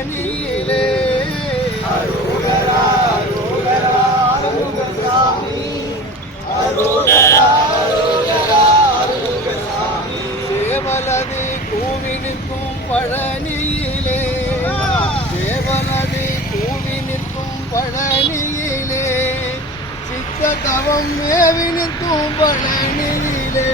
பழனியிலே அரோகரா அரோகரா அருகசாமி அரோகரா அரோகரா அருகசாமி சேவலது கூவி நிற்கும் பழனியிலே சேவலது கூவி நிற்கும் பழனியிலே சித்த தவம் மேவி நிற்கும் பழனியிலே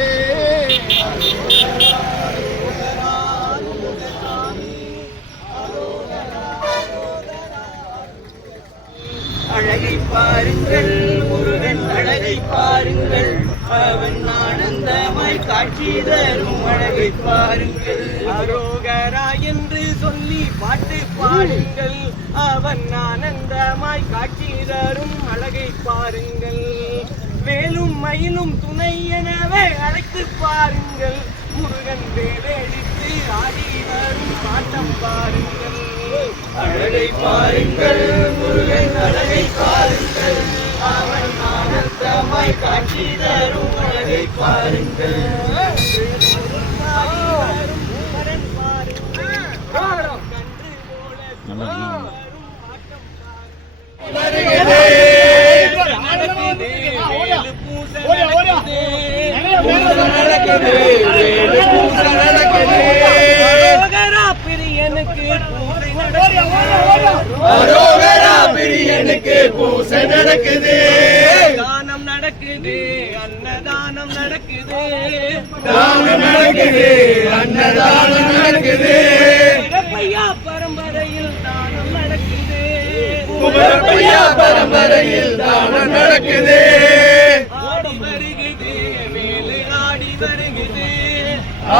அழகை பாருங்கள் முருகன் அழகை பாருங்கள் அவன் ஆனந்தமாய் காட்சி தரும் அழகை பாருங்கள் அரோகரா என்று சொல்லி பாட்டு பாடுங்கள் அவன் ஆனந்தமாய் காட்சி தரும் அழகை பாருங்கள் வேலும் மயிலும் துணை எனவே அழைத்து பாருங்கள் முருகன் வேலடித்து ஆடி வரும் பாட்டம் பாருங்கள் அழகை பாருங்கள் முருகன் அழகை பாருங்கள் அவன் ஆனந்தமாய் காட்சி தரும் அழகை பாருங்கள் பிரியனுக்கு பூசை நடக்குது தானம் நடக்குது அன்னதானம் நடக்குது தானம் நடக்குது அன்னதானம் நடக்குது பையா பரம்பரையில் தானம் நடக்குது பையா பரம்பரையில் தானம் நடக்குது ஆடி வருகுது வேலு ஆடி வருகுது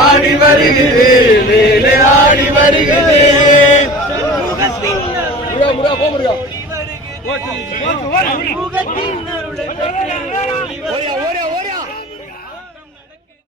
ஆடி வருகுது வேலை ஆடி வருகுது முகத்தின் அருளை